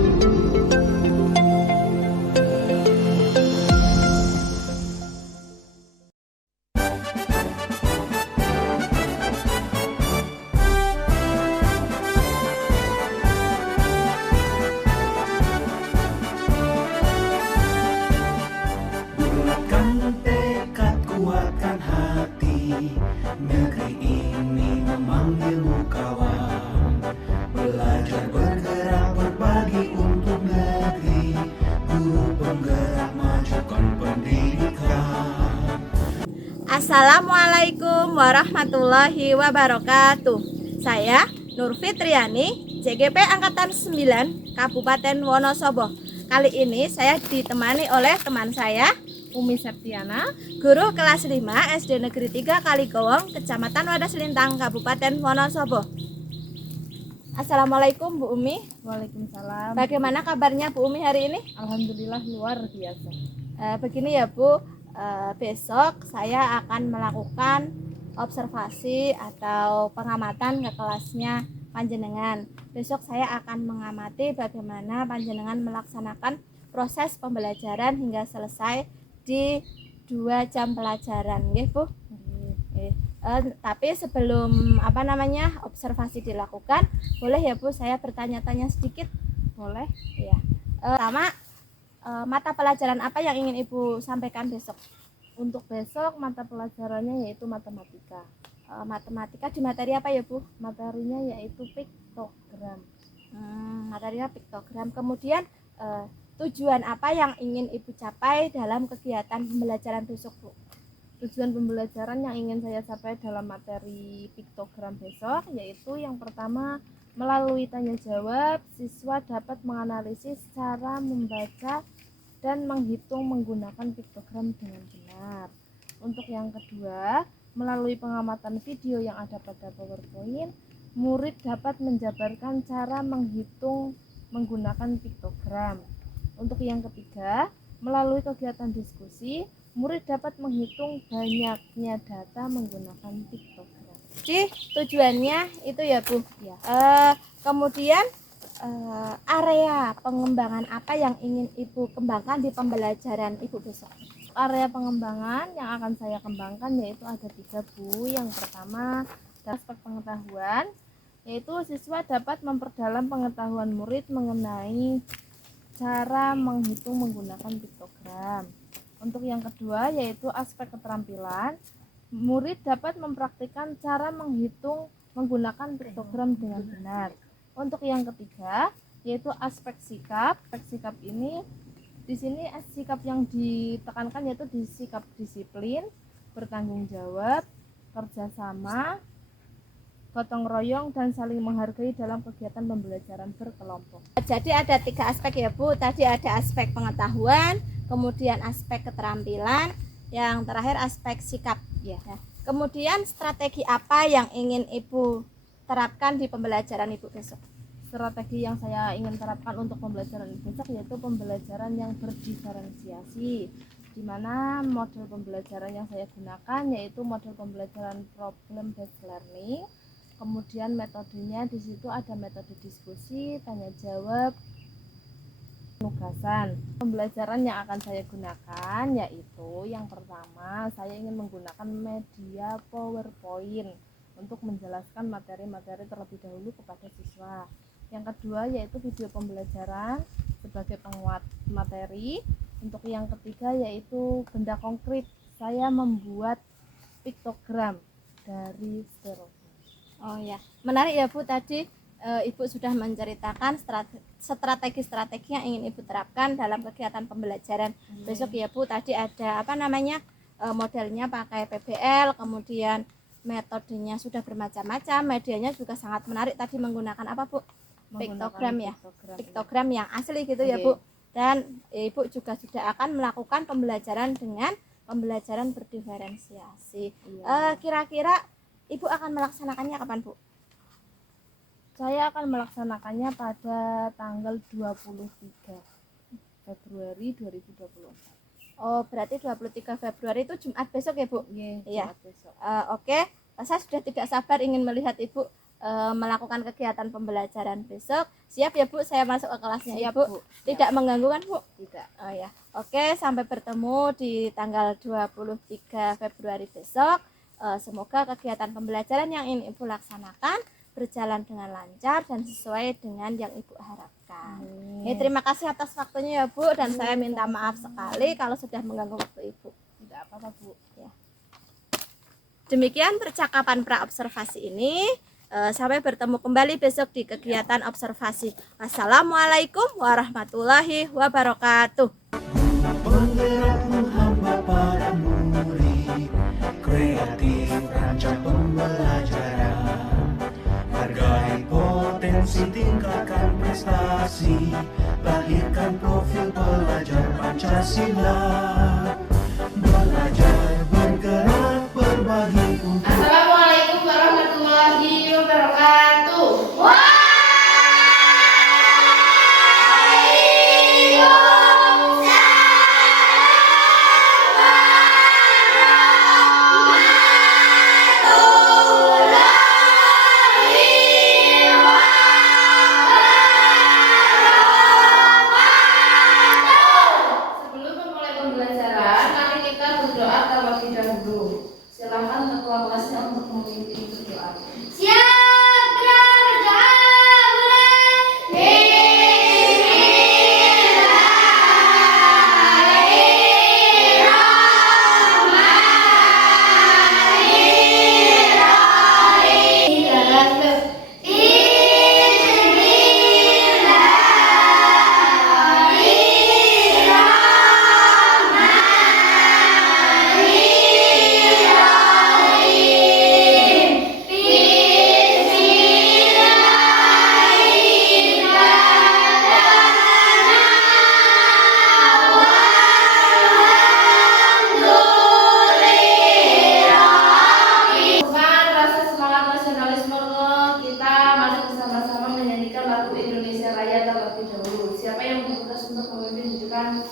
Bulatkan tekad, kuatkan hati, negeri ini memanggilmu kawan. Belajar bergerak berbagi untuk negeri, guru penggerak majukan pendidikan. Assalamualaikum warahmatullahi wabarakatuh. Saya Nur Fitriani, CGP Angkatan 9, Kabupaten Wonosobo. Kali ini saya ditemani oleh teman saya, Umi Septiana, guru kelas 5 SD Negeri 3 Kaligowong, Kecamatan Wadas Lintang, Kabupaten Wonosobo. Assalamualaikum Bu Umi. Waalaikumsalam. Bagaimana kabarnya Bu Umi hari ini? Alhamdulillah luar biasa. Begini ya Bu, besok saya akan melakukan observasi atau pengamatan ke kelasnya panjenengan. Besok saya akan mengamati bagaimana panjenengan melaksanakan proses pembelajaran hingga selesai di 2 jam pelajaran, nggih Bu. Tapi sebelum observasi dilakukan, boleh ya Bu saya bertanya-tanya sedikit? Boleh? Ya. Pertama, mata pelajaran apa yang ingin Ibu sampaikan besok? Untuk besok mata pelajarannya yaitu matematika. Matematika di materi apa ya Bu? Materinya yaitu piktogram. Materinya piktogram. Kemudian tujuan apa yang ingin Ibu capai dalam kegiatan pembelajaran besok Bu? Tujuan pembelajaran yang ingin saya capai dalam materi piktogram besok yaitu yang pertama, melalui tanya jawab, siswa dapat menganalisis cara membaca dan menghitung menggunakan piktogram dengan benar. Untuk yang kedua, melalui pengamatan video yang ada pada PowerPoint, murid dapat menjabarkan cara menghitung menggunakan piktogram. Untuk yang ketiga, melalui kegiatan diskusi, murid dapat menghitung banyaknya data menggunakan piktogram. Jadi tujuannya itu ya Bu. Ya. Kemudian area pengembangan apa yang ingin Ibu kembangkan di pembelajaran Ibu besok? Area pengembangan yang akan saya kembangkan yaitu ada 3 Bu. Yang pertama, aspek pengetahuan, yaitu siswa dapat memperdalam pengetahuan murid mengenai cara menghitung menggunakan piktogram. Untuk yang kedua yaitu aspek keterampilan, murid dapat mempraktikkan cara menghitung menggunakan piktogram dengan benar. Untuk yang ketiga yaitu aspek sikap. Aspek sikap ini di sini sikap yang ditekankan yaitu di sikap disiplin, bertanggung jawab, kerjasama, gotong royong dan saling menghargai dalam kegiatan pembelajaran berkelompok. Jadi ada 3 aspek ya Bu. Tadi ada aspek pengetahuan, kemudian aspek keterampilan, yang terakhir aspek sikap ya. Kemudian strategi apa yang ingin Ibu terapkan di pembelajaran Ibu besok? Strategi yang saya ingin terapkan untuk pembelajaran besok yaitu pembelajaran yang berdiferensiasi, di mana model pembelajaran yang saya gunakan yaitu model pembelajaran problem based learning. Kemudian metodenya di situ ada metode diskusi, tanya jawab, penugasan. Pembelajaran yang akan saya gunakan yaitu yang pertama, saya ingin menggunakan media PowerPoint untuk menjelaskan materi-materi terlebih dahulu kepada siswa. Yang kedua yaitu video pembelajaran sebagai penguat materi. Untuk yang ketiga yaitu benda konkret, saya membuat piktogram dari styrofoam. Oh ya, menarik ya Bu. Tadi Ibu sudah menceritakan strategi-strategi yang ingin Ibu terapkan dalam kegiatan pembelajaran besok ya Bu. Tadi ada modelnya pakai PBL, kemudian metodenya sudah bermacam-macam, medianya juga sangat menarik. Tadi menggunakan apa Bu? Piktogram ya, piktogram yang asli gitu ya Bu. Dan Ibu juga sudah akan melakukan pembelajaran dengan pembelajaran berdiferensiasi. Kira-kira Ibu akan melaksanakannya kapan Bu? Saya akan melaksanakannya pada tanggal 23 Februari 2024. Oh, berarti 23 Februari itu Jumat besok ya Bu? Iya, Iya. Jumat besok. Oke. Saya sudah tidak sabar ingin melihat Ibu melakukan kegiatan pembelajaran besok. Siap ya Bu, saya masuk ke kelasnya ya Siap, Bu. Bu. Tidak mengganggu kan Bu? Tidak. Oh ya. Oke, sampai bertemu di tanggal 23 Februari besok. Semoga kegiatan pembelajaran yang ingin Ibu laksanakan berjalan dengan lancar dan sesuai dengan yang Ibu harapkan. Terima kasih atas waktunya ya Bu, dan saya minta maaf sekali kalau sudah mengganggu waktu Ibu. Tidak apa-apa Bu. Ya. Demikian percakapan pra-observasi ini. Sampai bertemu kembali besok di kegiatan observasi. Wassalamualaikum warahmatullahi wabarakatuh. Penggerak menghamba para murid, kreatif rancang pembelajaran, hargai potensi, tingkatkan prestasi, lahirkan profil pelajar Pancasila. Belajar, bergerak, berbagi untuk Assalamualaikum warahmatullahi wabarakatuh. Sebelum memulai pembelajaran, mari kita berdoa terlebih dahulu. Silakan ketua kelasnya untuk memimpin berdoa. Bukan rasa semangat nasionalisme kita, mari bersama-sama menyanyikan lagu Indonesia Raya terlebih dahulu. Siapa yang bertugas untuk memimpin hidupkan?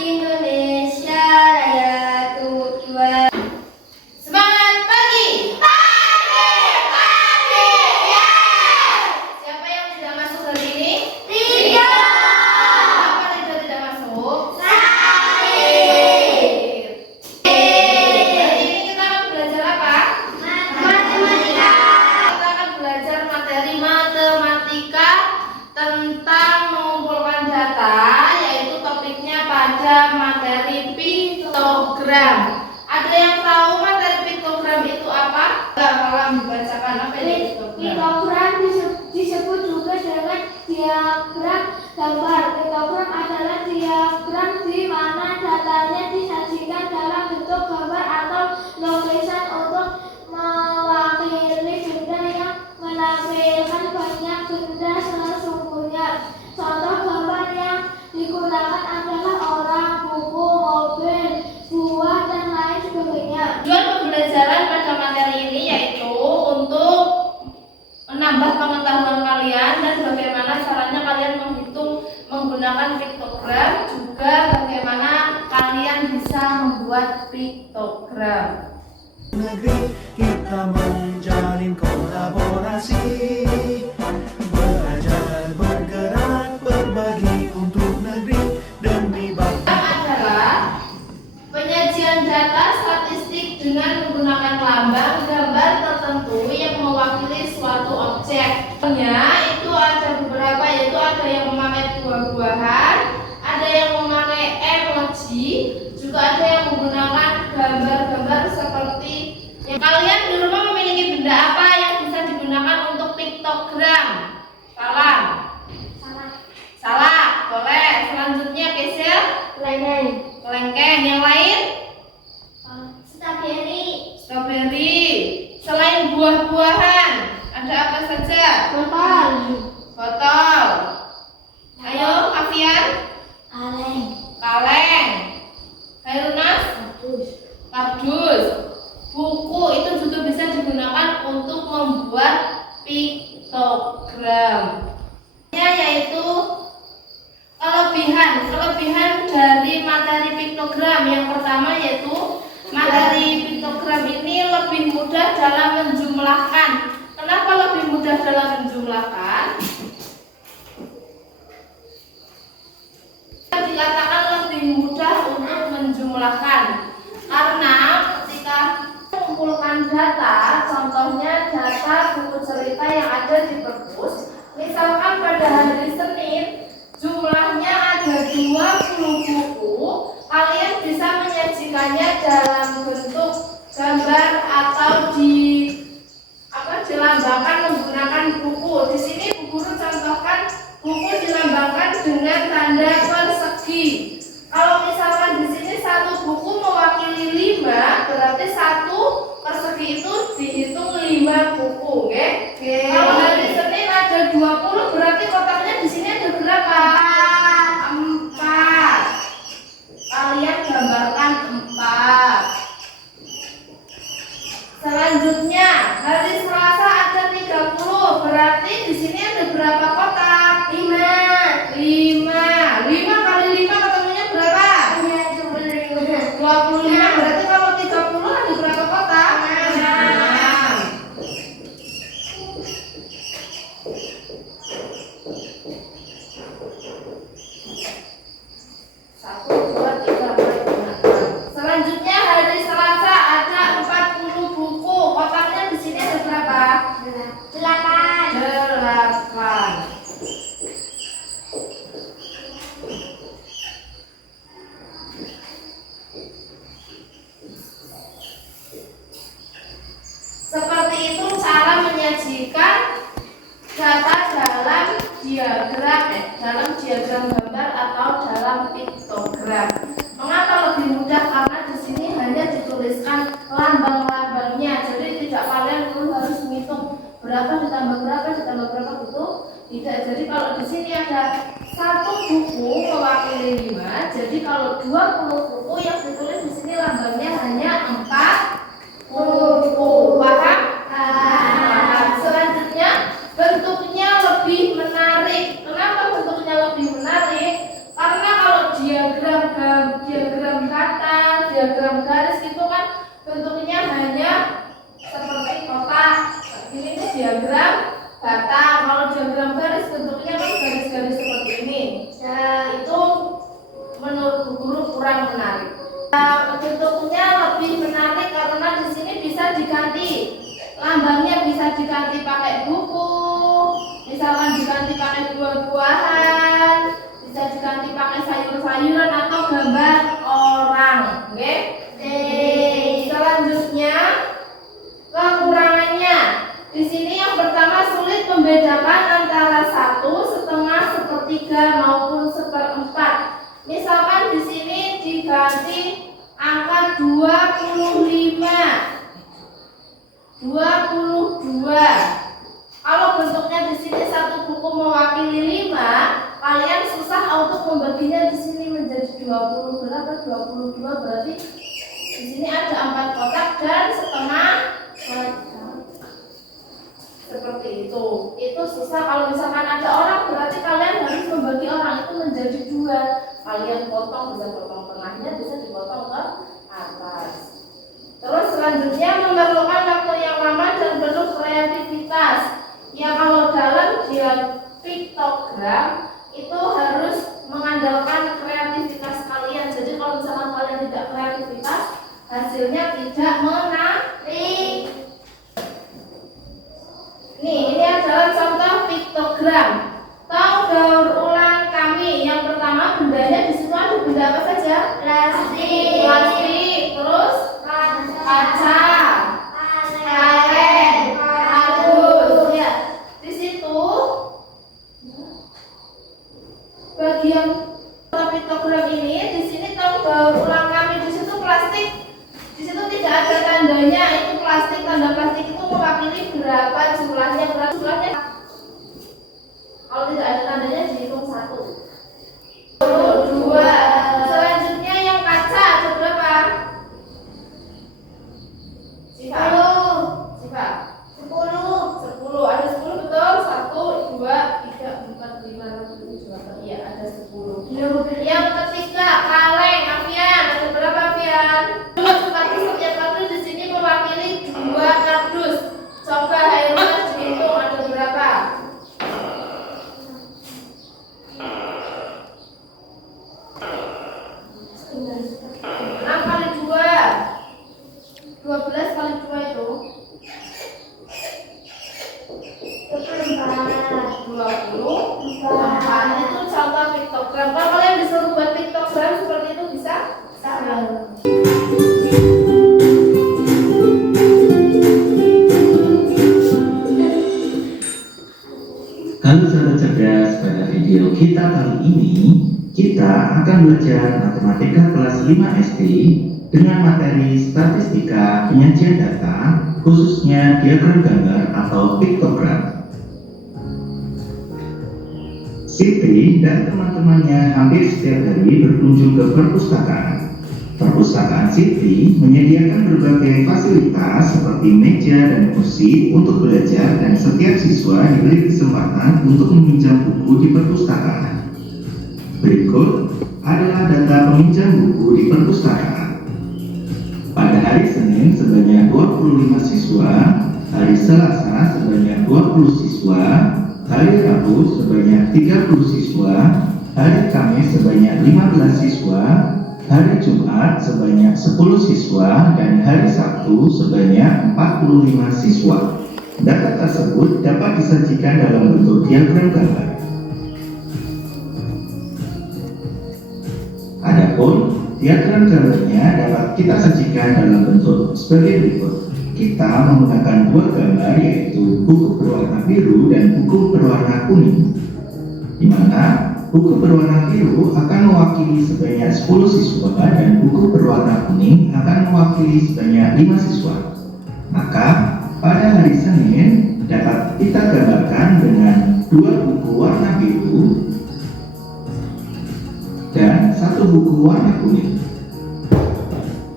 Indonesia Raya tujuan. Semangat pagi. Siapa yang tidak masuk hari ini? Kenapa Ridho tidak masuk? Hari ini kita akan belajar apa? Matematika. Kita akan belajar materi matematika tentang mengumpulkan data, yaitu topiknya pada materi piktogram. Ada yang tahu materi piktogram itu apa? Kalau dibacakan apa ini piktogram? Piktogram disebut juga dengan diagram gambar. Piktogram adalah diagram di mana datanya disajikan dalam bentuk gambar atau lukisan untuk mewakili benda yang menampilkan banyak benda sesungguhnya. Contoh gambar yang digunakan adalah orang, buku, mobil, buah, dan lain sebagainya. Tujuan pembelajaran pada materi ini yaitu untuk menambah pengetahuan kalian dan bagaimana caranya kalian menghitung menggunakan piktogram, juga bagaimana kalian bisa membuat piktogram. negeri, kita menjalin kolaborasi, belajar, bergerak, berbagi untuk negeri demi bangsa. Adalah penyajian data statistik dengan menggunakan lambang gambar tertentu yang mewakili suatu objek. Itu ada beberapa, yaitu ada yang memakai buah-buahan, ada yang memakai emoji, juga ada yang menggunakan gambar-gambar seperti yang kalian di rumah memiliki benda apa yang bisa digunakan untuk piktogram? Salam. Salah, boleh. Selanjutnya Kesil. Kelengkeng. Yang lain? Strawberry. Selain buah-buahan, ada apa saja? Botol. Ayo, Afian. Kaleng. Kairunas. Kardus. Buku itu juga bisa digunakan untuk membuat piktogram. Yaitu kelebihan dari materi piktogram. Yang pertama yaitu materi piktogram ini lebih mudah dalam menjumlahkan. Kenapa lebih mudah dalam menjumlahkan? Dikatakan lebih mudah untuk menjumlahkan karena ketika mengumpulkan data, contohnya data buku cerita yang ada di perpus, misalkan pada hari Senin jumlahnya ada 20 buku, kalian bisa menyajikannya dalam bentuk gambar atau dilambangkan menggunakan buku. Di sini Bu Guru contohkan buku dilambangkan dengan tanda persegi. Kalau misalkan di sini satu buku mewakili 5, berarti satu persegi itu dihitung 5 buku, okay? Kalau hari Senin ada 20, berarti kotaknya di sini ada berapa? 4. Kalian gambarkan 4. Selanjutnya hari Selasa ada 30, berarti di sini ada berapa kotak? 5. 5 kali 5 ketemunya berapa? 25. Berarti kalau 30 ada berapa kotak? 6. 1, 2, 3, 4, 5. Selanjutnya hari Selasa ada 40 buku. Kotaknya di sini ada berapa? 8. Seperti itu cara menyajikan data dalam diagram gambar atau dalam piktogram. Mengapa lebih mudah? Karena di sini hanya dituliskan lambang-lambangnya. Jadi tidak kalian perlu harus menghitung berapa ditambah berapa gitu. Tidak. Jadi kalau di sini ada satu buku mewakili 5. Jadi kalau 20 buku yang ditulis di sini lambangnya hanya 40 buku. Paham? Selanjutnya bentuknya lebih menarik. Kenapa bentuknya lebih menarik? Karena kalau diagram kata, diagram garis itu kan bentuknya hanya seperti kotak. Ini diagram kata. Kalau diagram garis bentuknya kan garis-garis seperti ini. Nah, itu menurut Bu Guru kurang menarik. Bentuknya lebih menarik karena di sini bisa diganti. Lambangnya bisa diganti pakai buku, misalkan diganti pakai buah-buahan, bisa diganti pakai sayur-sayuran atau gambar orang. Oke? Selanjutnya kekurangannya. Di sini yang pertama sulit membedakan antara 1/2, 1/3 maupun 1/4. Misalkan di sini diganti angka 25. 22. Kalau bentuknya di sini satu buku mewakili 5, kalian susah untuk membaginya di sini menjadi 20 berapa? 22 berarti di sini ada 4 kotak dan setengah seperti itu. Itu susah. Kalau misalkan ada orang, berarti kalian harus membagi orang itu menjadi 2. Kalian potong, bisa potong tengahnya, bisa dipotong ke atas. Terus selanjutnya memerlukan waktu yang lama dan penuh kreativitas. Ya kalau dalam piktogram itu harus mengandalkan kreativitas kalian. Jadi kalau misalkan kalian tidak kreativitas, hasilnya tidak menarik. Nih, ini adalah contoh piktogram. Tahu daur ulang kami. Yang pertama bendanya di situ ada benda apa saja? Plastik. Terus kaca, karet, kardus. Ya, di situ bagian piktogram ini. Di sini tahu daur ulang kami. Di situ plastik. Di situ tidak ada tandanya. Itu plastik. Tanda plastik itu mewakili berapa jumlahnya. Nah, itu contoh piktogram. Kalau kalian disuruh buat piktogram seperti itu bisa? Halo sahabat cerdas, pada video kita kali ini kita akan belajar matematika kelas 5 SD dengan materi statistika penyajian data, khususnya diagram gambar atau piktogram. Siti dan teman-temannya hampir setiap hari berkunjung ke perpustakaan. Perpustakaan Siti menyediakan berbagai fasilitas seperti meja dan kursi untuk belajar, dan setiap siswa diberi kesempatan untuk meminjam buku di perpustakaan. Berikut adalah data peminjam buku di perpustakaan. Pada hari Senin sebanyak 25 siswa, hari Selasa sebanyak 20 siswa, hari Rabu sebanyak 30 siswa, hari Kamis sebanyak 15 siswa, hari Jumat sebanyak 10 siswa, dan hari Sabtu sebanyak 45 siswa. Data tersebut dapat disajikan dalam bentuk diagram gambar. Adapun diagram gambarnya dapat kita sajikan dalam bentuk sebagai berikut. Kita menggunakan dua gambar, yaitu buku berwarna biru dan buku berwarna kuning, di mana buku berwarna biru akan mewakili sebanyak 10 siswa dan buku berwarna kuning akan mewakili sebanyak 5 siswa. Maka pada hari Senin dapat kita gambarkan dengan dua buku warna biru dan satu buku warna kuning.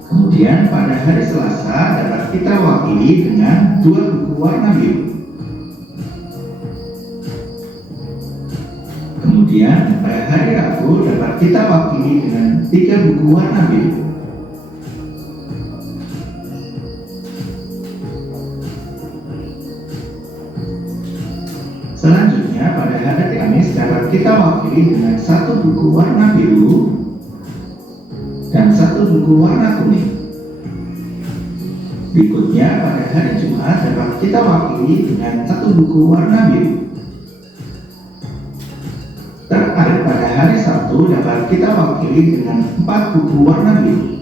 Kemudian pada hari Selasa dapat kita wakili dengan dua buku warna biru. Kemudian pada hari Rabu dapat kita wakili dengan 3 buku warna biru. Selanjutnya pada hari Kamis dapat kita wakili dengan 1 buku warna biru dan 1 buku warna kuning. Berikutnya pada hari Jumat dapat kita wakili dengan 1 buku warna biru. Terakhir pada hari Sabtu dapat kita wakili dengan 4 buku warna biru.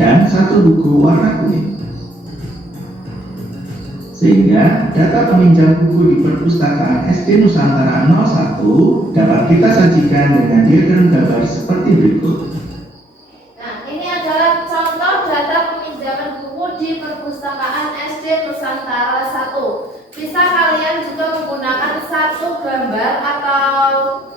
Dan 1 buku warna kuning. Sehingga data peminjam buku di perpustakaan SD Nusantara 01 dapat kita sajikan dengan diagram gambar seperti berikut. Nah, ini adalah contoh data peminjaman buku di perpustakaan SD Nusantara 1. Bisa kalian juga menggunakan satu gambar atau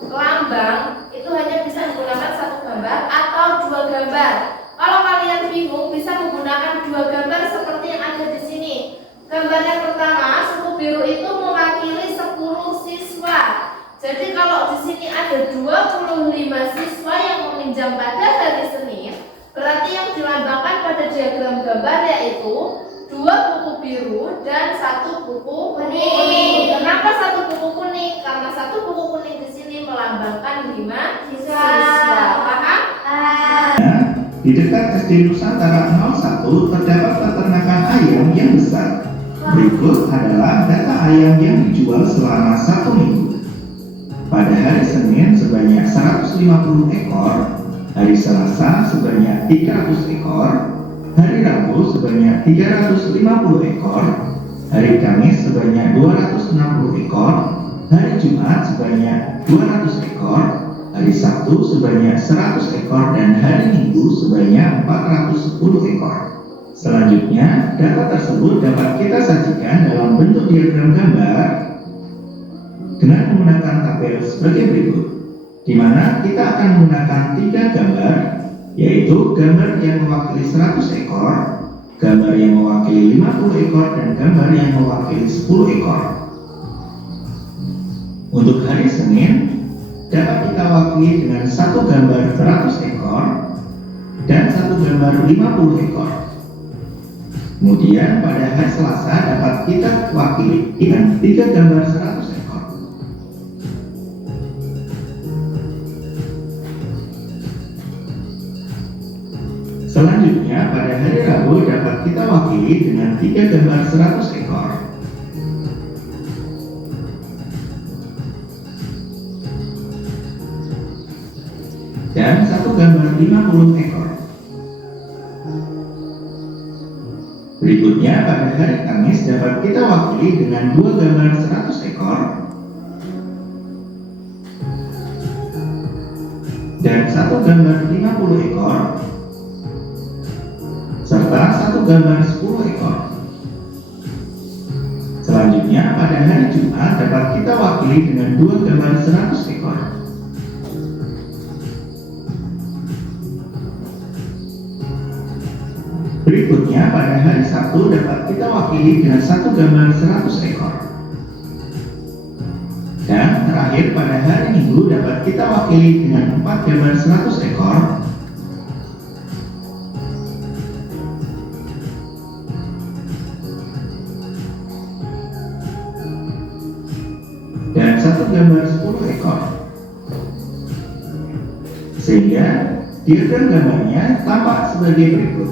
lambang, itu hanya bisa menggunakan satu gambar atau dua gambar. Kalau kalian bingung, bisa menggunakan dua gambar seperti yang ada di sini. Gambar yang pertama, suku biru itu mewakili 10 siswa. Jadi kalau di sini ada 25 siswa yang meminjam pada hari Senin, berarti yang dilambangkan pada diagram gambar yaitu 2 buku biru dan 1 buku kuning. Kenapa 1 buku kuning? Karena 1 buku kuning di sini melambangkan 5 siswa. Paham? Di dekat SD Nusantara 01 terdapat peternakan ayam yang besar. Berikut adalah data ayam yang dijual selama 1 minggu. Pada hari Senin sebanyak 150 ekor, hari Selasa sebanyak 300 ekor, hari Rabu sebanyak 350 ekor, hari Kamis sebanyak 260 ekor, hari Jumat sebanyak 200 ekor, hari Sabtu sebanyak 100 ekor, dan hari Minggu sebanyak 410 ekor. Selanjutnya, data tersebut dapat kita sajikan dalam bentuk diagram gambar dengan menggunakan tabel sebagai berikut, di mana kita akan menggunakan 3 gambar, yaitu gambar yang mewakili 100 ekor, gambar yang mewakili 50 ekor, dan gambar yang mewakili 10 ekor. Untuk hari Senin, dapat kita wakili dengan 1 gambar 100 ekor dan 1 gambar 50 ekor. Kemudian pada hari Selasa dapat kita wakili dengan 3 gambar 100 ekor. Selanjutnya, pada hari Rabu dapat kita wakili dengan 3 gambar 100 ekor. Dan 1 gambar 50 ekor. Berikutnya, pada hari Kamis dapat kita wakili dengan 2 gambar 100 ekor dan 1 gambar 50 ekor serta 1 gambar 10 ekor. Selanjutnya, pada hari Jumat dapat kita wakili dengan 2 gambar 100 ekor. Berikutnya, pada hari Sabtu dapat kita wakili dengan 1 gambar 100 ekor. Dan terakhir, pada hari Minggu dapat kita wakili dengan 4 gambar 100 ekor dan 1 gambar 10 ekor. Sehingga diagram gambarnya tampak sebagai berikut.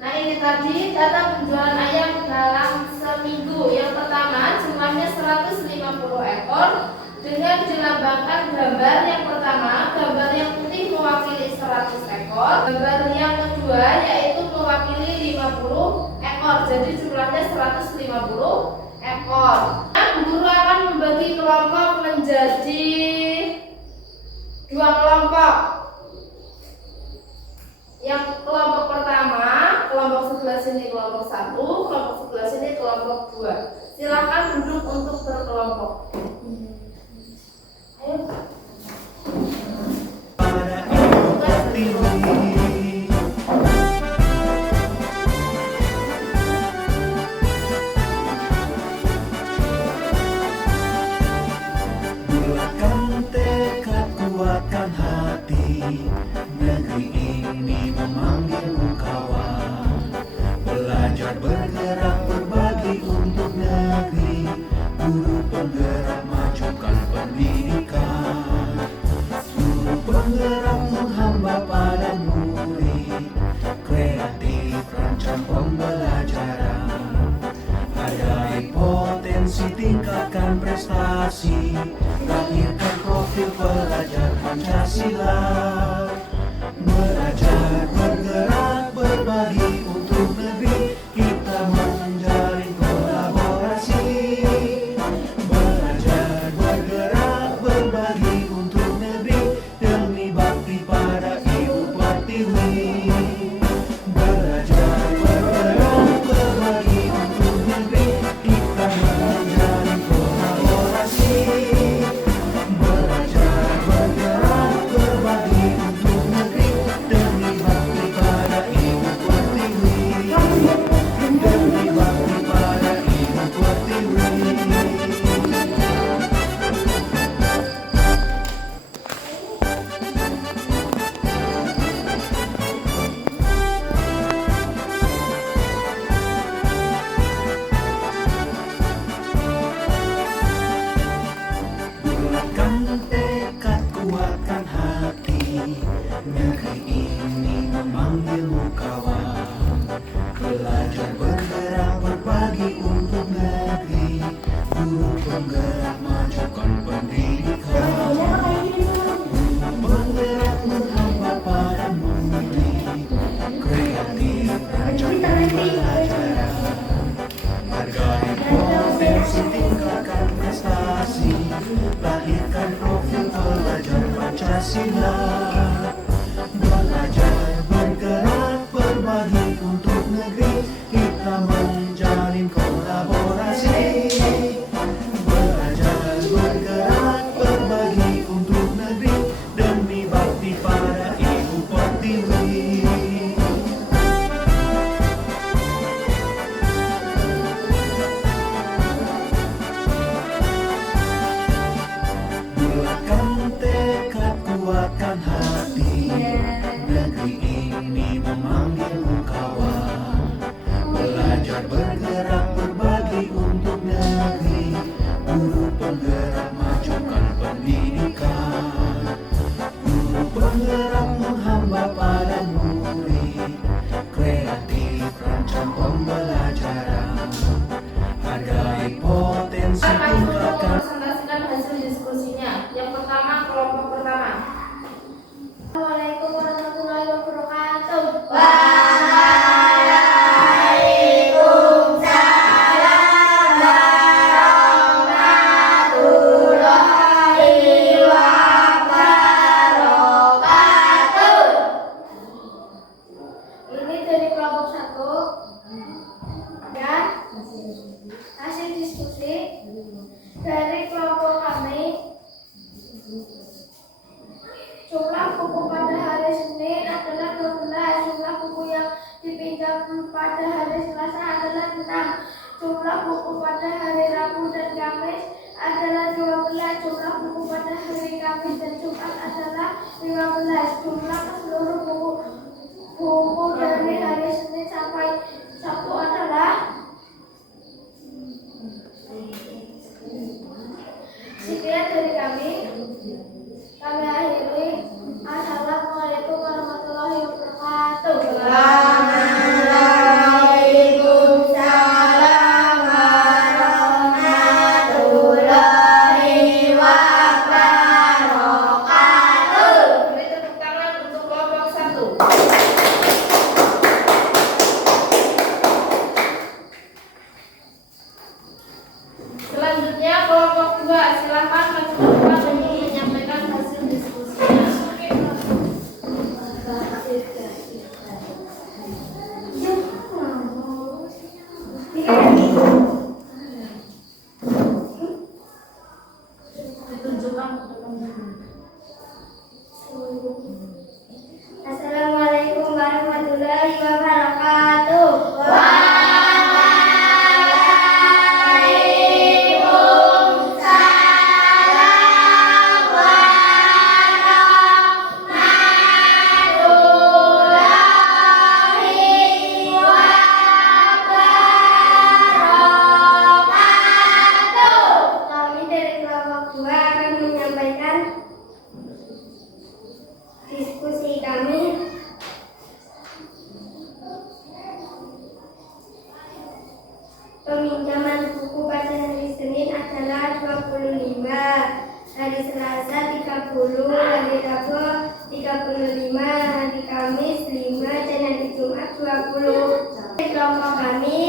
Nah, ini tadi data penjualan ayam dalam seminggu. Yang pertama jumlahnya 150 ekor dengan dilambangkan gambar yang pertama, gambar yang putih mewakili 100 ekor, gambar yang kedua yaitu mewakili 50 ekor. Jadi jumlahnya 150 ekor. Nah, guru akan membagi kelompok menjadi 2 kelompok. Yang kelompok pertama, kelompok sebelah sini kelompok 1, kelompok sebelah sini kelompok 2. Silakan duduk untuk berkelompok. Ayo. Pada Ibu Pertiwi. Bulatkan tekad, kuatkan hati, negeri ini memanggilmu kawan. Belajar bergerak berbagi untuk negeri, guru penggerak majukan pendidikan. Guru penggerak menghamba pada murid, kreatif rancang pembelajaran. Hargai potensi, tingkatkan prestasi, lahirkan profil pelajar Pancasila. Belajar bergerak berbagi untuk negeri, kita menjalin kolaborasi. Belajar bergerak berbagi untuk negeri, demi bakti pada Ibu Pertiwi. Belajar bergerak berbagi untuk negeri, kita menjalin kolaborasi. Belajar bergerak berbagi untuk negeri, demi bakti pada Ibu Pertiwi. Demi bakti pada Ibu Pertiwi. Bulatkan tekad, kuatkan hati, negeri ini memanggilmu kawan. Belajar bergerak berbagi untuk negeri, guru penggerak majukan pendidikan. Penggerak menghamba pada murid, kreatif rancang pembelajaran. Hargai potensi, tingkatkan prestasi, lahirkan profil pelajar Pancasila. Belajar bergerak berbagi untuk negeri, kita menjalin kolaborasi. Belajar bergerak berbagi untuk negeri, demi bakti pada Ibu Pertiwi. Bulatkan tekad, kuatkan hati, diskusi Akan pun untuk akan mempresentasikan hasil diskusinya. Yang pertama, kelompok pertama. Assalamualaikum warahmatullahi wabarakatuh. Ini dari kelompok 1. Ya, hasil diskusi dari kelompok kami. Jumlah buku pada hari Senin adalah 12. Jumlah buku yang dipinjam pada hari Selasa adalah 6. Jumlah buku pada hari Rabu dan Kamis adalah 12. Jumlah buku pada hari Kamis dan Jumat adalah 15. Jumlah keseluruh buku dari hari Senin sampai Sabtu adalah. Sekian dari kami. Kami akhiri. Assalamualaikum warahmatullahi wabarakatuh. Beri tepuk tangan untuk kelompok 1. Selanjutnya kelompok 2, silakan maju ke depan untuk menyampaikan hasil diskusinya. Ditunjukkan ke depan. Assalamualaikum warahmatullahi wabarakatuh. Kami dari kelompok 2 akan menyampaikan diskusi kami. Peminjaman buku pada hari Senin adalah 25, hari Selasa 30, hari Rabu 35, hari Kamis 5, dan hari Jumat 20. Kelompok kami.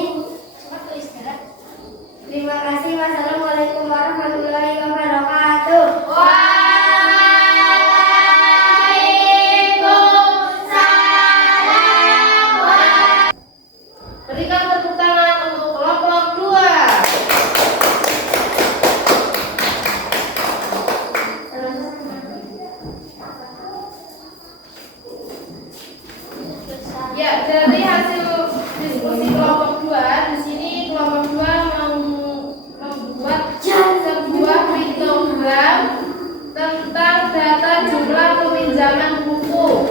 Terima kasih. Wassalamualaikum warahmatullahi wabarakatuh. Berikan tepuk tangan untuk kelompok 2. Ya, dari hasil diskusi kelompok 2, di sini kelompok 2 membuat sebuah piktogram tentang data jumlah peminjaman buku.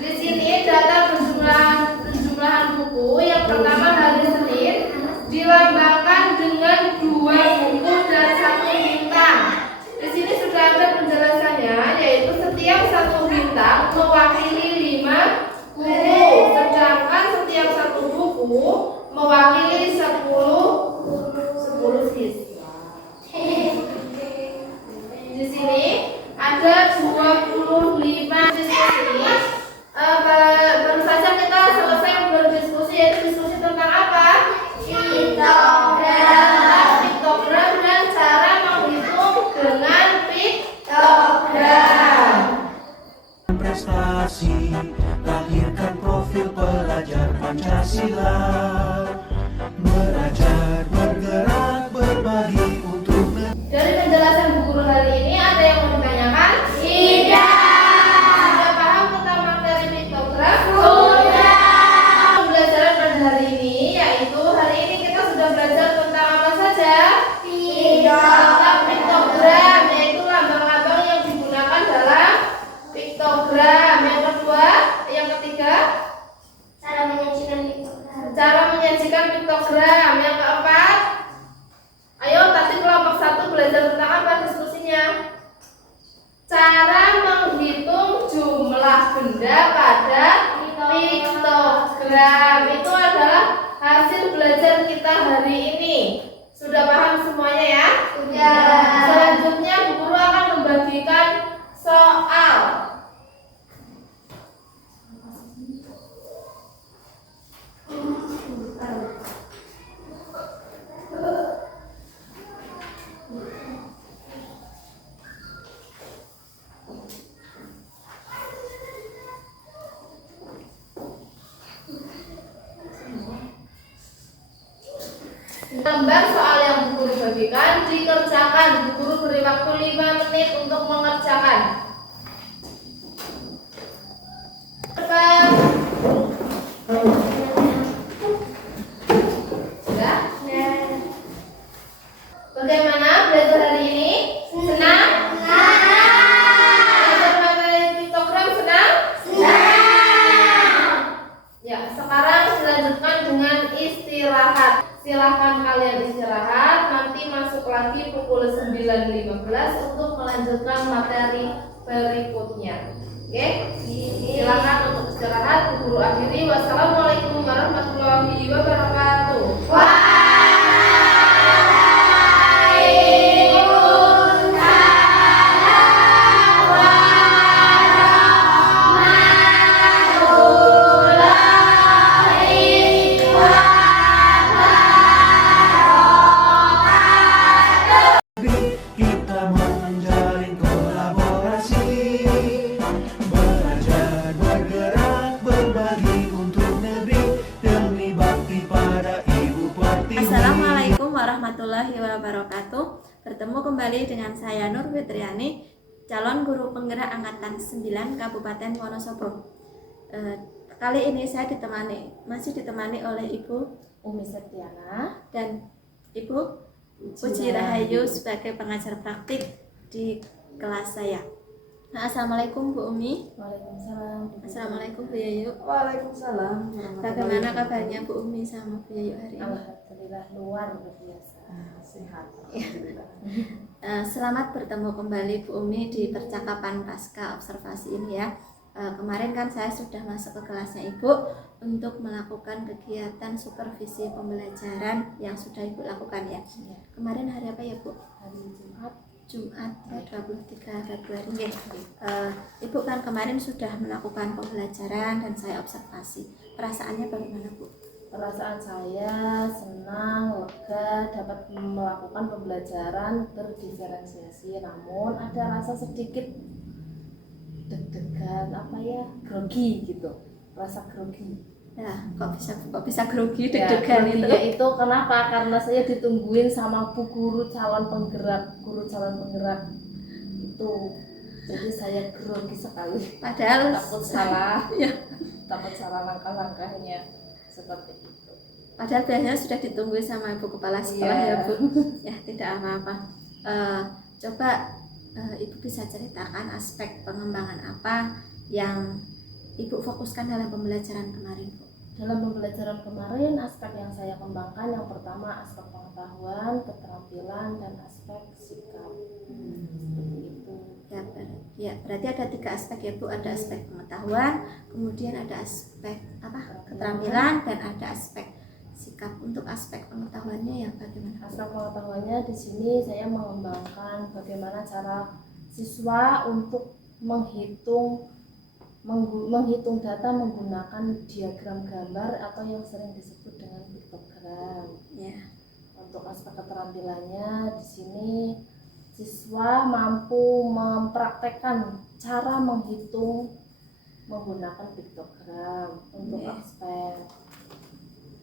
Di sini data penjumlahan buku yang pertama hari Senin dilambangkan dengan 2 buku dan 1 bintang. Di sini sudah ada penjelasannya, yaitu setiap 1 bintang mewakili 5 buku, sedangkan setiap 1 buku mewakili 10 siswa. Di sini ada 25 diskusi. Baru saja kita selesai berdiskusi, yaitu diskusi tentang apa? Piktogram dan cara menghitung dengan piktogram. prestasi, lahirkan profil pelajar Pancasila. Belajar, bergerak, berbagi untuk negara. Dari penjelasan Bu Guru hari ini ada yang mau ditanyakan? Tidak. Sudah paham tentang materi piktogram? Sudah. Pembelajaran pada hari ini, yaitu hari ini kita sudah belajar tentang apa saja? Tentang piktogram, yaitu lambang-lambang yang digunakan dalam piktogram. Yang kedua, yang ketiga, Cara menyajikan piktogram. cara menyajikan piktogram. Yang keempat, ayo tadi kelompok 1 belajar tentang apa diskusinya? Cara menghitung jumlah benda pada piktogram. Itu adalah hasil belajar kita hari ini. Sudah paham semuanya ya? 5 menit untuk mengerjakan. Cepat. Sudah? Bagaimana belajar hari ini? Senang? Belajar materi piktogram senang? Ya, sekarang dilanjutkan dengan istirahat. Silahkan kalian istirahat, nanti masuk lagi pukul 9.15 untuk melanjutkan materi berikutnya. Oke? Silahkan untuk istirahat. Guru akhiri. Wassalamualaikum warahmatullahi wabarakatuh. Kita menjalin kolaborasi, belajar bergerak berbagi untuk negeri demi bakti pada Ibu Pertiwi. Assalamualaikum warahmatullahi wabarakatuh. Bertemu kembali dengan saya Nur Fitriani, calon guru penggerak angkatan 9 Kabupaten Wonosobo. Kali ini saya masih ditemani oleh Ibu Umi Septiana dan Ibu Puji Rahayu sebagai pengajar praktik di kelas saya. Nah, Assalamualaikum Bu Umi. Waalaikumsalam. Assalamualaikum Bu Yayu. Waalaikumsalam. Bagaimana kabarnya Bu Umi sama Bu Yayu hari ini? Alhamdulillah luar biasa. Sehat. Selamat bertemu kembali Bu Umi di percakapan pasca observasi ini ya. Kemarin kan saya sudah masuk ke kelasnya Ibu untuk melakukan kegiatan supervisi pembelajaran yang sudah Ibu lakukan ya. Kemarin hari apa ya Bu? Hari Jumat ya 23 Februari. Ibu kan kemarin sudah melakukan pembelajaran dan saya observasi. Perasaannya bagaimana Bu? Perasaan saya senang, lega dapat melakukan pembelajaran terdiferensiasi, namun ada rasa sedikit deg-degan, grogi gitu, rasa grogi. Nah, kok bisa grogi Ya, deg-degan groginya itu? itu kenapa? Karena saya ditungguin sama bu guru calon penggerak itu, jadi saya grogi sekali. Padahal Takut salah, ya. takut salah langkah-langkahnya seperti itu. Padahal biasanya sudah ditunggu sama Ibu Kepala Sekolah Iya. ya Bu. Ya tidak apa-apa. Coba Ibu bisa ceritakan aspek pengembangan apa yang Ibu fokuskan dalam pembelajaran kemarin Bu? Dalam pembelajaran kemarin, aspek yang saya kembangkan yang pertama aspek pengetahuan, keterampilan, dan aspek sikap. Seperti itu. Ya, berarti ada 3 aspek ya Bu. Ada aspek pengetahuan, kemudian ada aspek keterampilan, dan ada aspek sikap. Untuk aspek pengetahuannya yang bagaimana? Aspek pengetahuannya di sini saya mengembangkan bagaimana cara siswa untuk menghitung data menggunakan diagram gambar atau yang sering disebut dengan piktogram. Ya. Untuk aspek keterampilannya di sini siswa mampu mempraktekkan cara menghitung menggunakan piktogram. Untuk Oke. aspek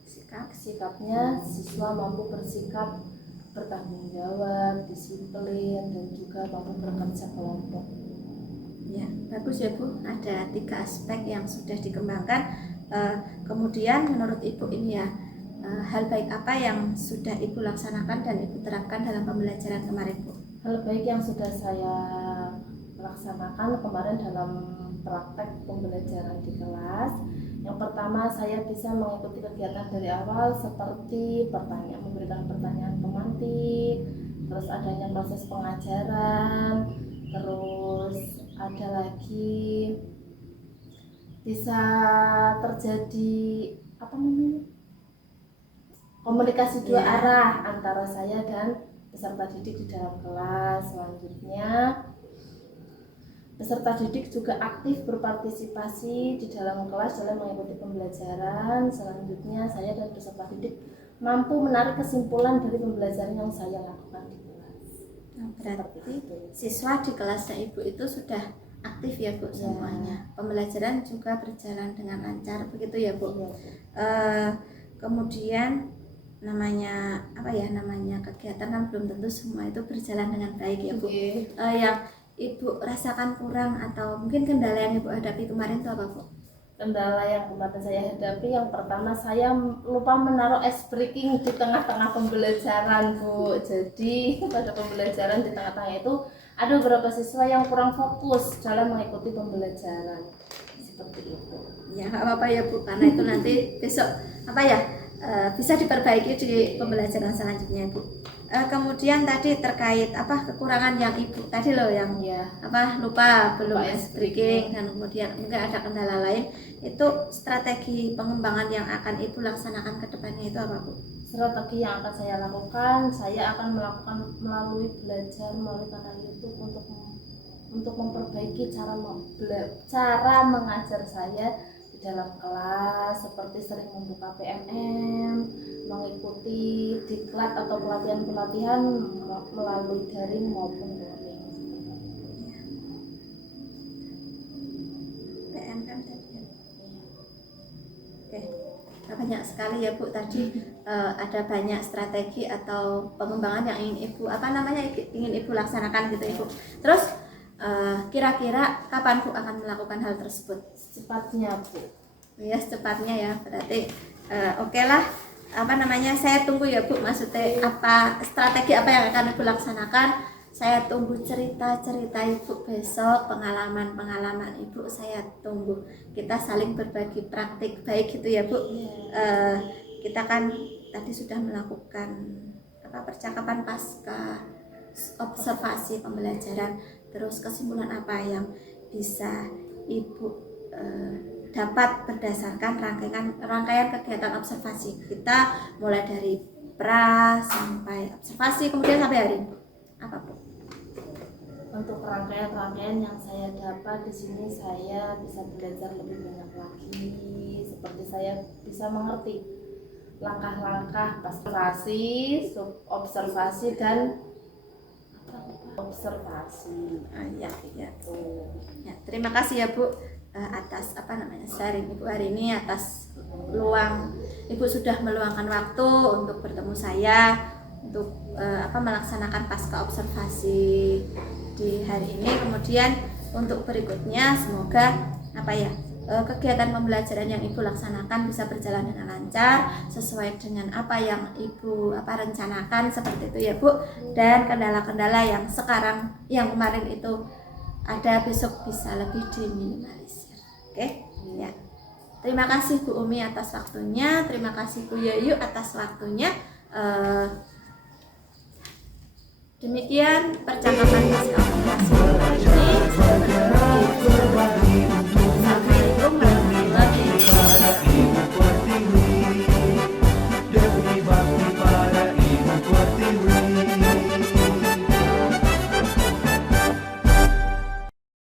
Sikapnya sikapnya siswa mampu bersikap bertanggung jawab, disiplin, dan juga mampu bekerja kelompok. ya bagus ya Bu. Ada 3 aspek yang sudah dikembangkan. Kemudian menurut Ibu ini ya, hal baik apa yang sudah Ibu laksanakan dan Ibu terapkan dalam pembelajaran kemarin Bu? Hal baik yang sudah saya laksanakan kemarin dalam praktek pembelajaran di kelas, yang pertama saya bisa mengikuti kegiatan dari awal seperti memberikan pertanyaan pemantik, terus adanya proses pengajaran, terus ada lagi bisa terjadi komunikasi dua arah antara saya dan peserta didik di dalam kelas. Selanjutnya peserta didik juga aktif berpartisipasi di dalam kelas dalam mengikuti pembelajaran. Selanjutnya saya dan peserta didik mampu menarik kesimpulan dari pembelajaran yang saya lakukan di kelas. Berarti siswa di kelasnya Ibu itu sudah aktif ya Bu semuanya. Pembelajaran juga berjalan dengan lancar begitu ya Bu. Iya. Kemudian namanya kegiatan kan belum tentu semua itu berjalan dengan baik ya Bu. Oke. Yang Ibu rasakan kurang atau mungkin kendala yang Ibu hadapi kemarin itu apa Bu? Kendala yang kemarin saya hadapi, yang pertama saya lupa menaruh ice breaking di tengah-tengah pembelajaran Bu. Jadi pada pembelajaran di tengah-tengah itu ada beberapa siswa yang kurang fokus dalam mengikuti pembelajaran seperti itu. Ya nggak apa-apa ya Bu, karena itu nanti besok bisa diperbaiki di pembelajaran selanjutnya Bu. Kemudian tadi terkait kekurangan yang Ibu tadi loh yang Ya, lupa belum Lupa ice breaking dan kemudian mungkin ada kendala lain, itu strategi pengembangan yang akan Ibu laksanakan ke depannya itu apa Bu? strategi yang akan saya lakukan, saya akan melakukan melalui belajar melalui kanal YouTube untuk memperbaiki cara mengajar saya di dalam kelas, seperti sering membuka PMM, mengikuti diklat atau pelatihan-pelatihan melalui daring maupun luring. PMM tadi ya. Oke, banyak sekali ya Bu tadi. Ada banyak strategi atau pengembangan yang ingin Ibu laksanakan gitu Ibu. Terus kira-kira kapan Bu akan melakukan hal tersebut? Secepatnya Bu. Ya secepatnya ya, berarti oke lah. Saya tunggu ya Bu, maksudnya strategi apa yang akan Ibu laksanakan. Saya tunggu cerita-cerita Ibu besok, pengalaman Ibu saya tunggu. Kita saling berbagi praktik baik gitu ya Bu. Kita kan tadi sudah melakukan percakapan pasca observasi pembelajaran. Terus kesimpulan apa yang bisa Ibu dapat berdasarkan rangkaian kegiatan observasi kita, mulai dari pra sampai observasi kemudian sampai hari ini. Apa Bu? Untuk rangkaian yang saya dapat di sini, saya bisa belajar lebih banyak lagi, seperti saya bisa mengerti langkah-langkah observasi, subobservasi dan observasi. Ya. Terima kasih ya Bu atas sharing Ibu hari ini, atas Ibu sudah meluangkan waktu untuk bertemu saya untuk melaksanakan pasca observasi di hari ini. Kemudian untuk berikutnya semoga kegiatan pembelajaran yang Ibu laksanakan bisa berjalan dengan lancar sesuai dengan apa yang Ibu rencanakan seperti itu ya Bu. Dan kendala-kendala yang kemarin itu ada besok bisa lebih diminimalisir. Oke? Ya. Terima kasih Bu Umi atas waktunya, terima kasih Bu Yayu atas waktunya. Demikian percakapan pasca observasi.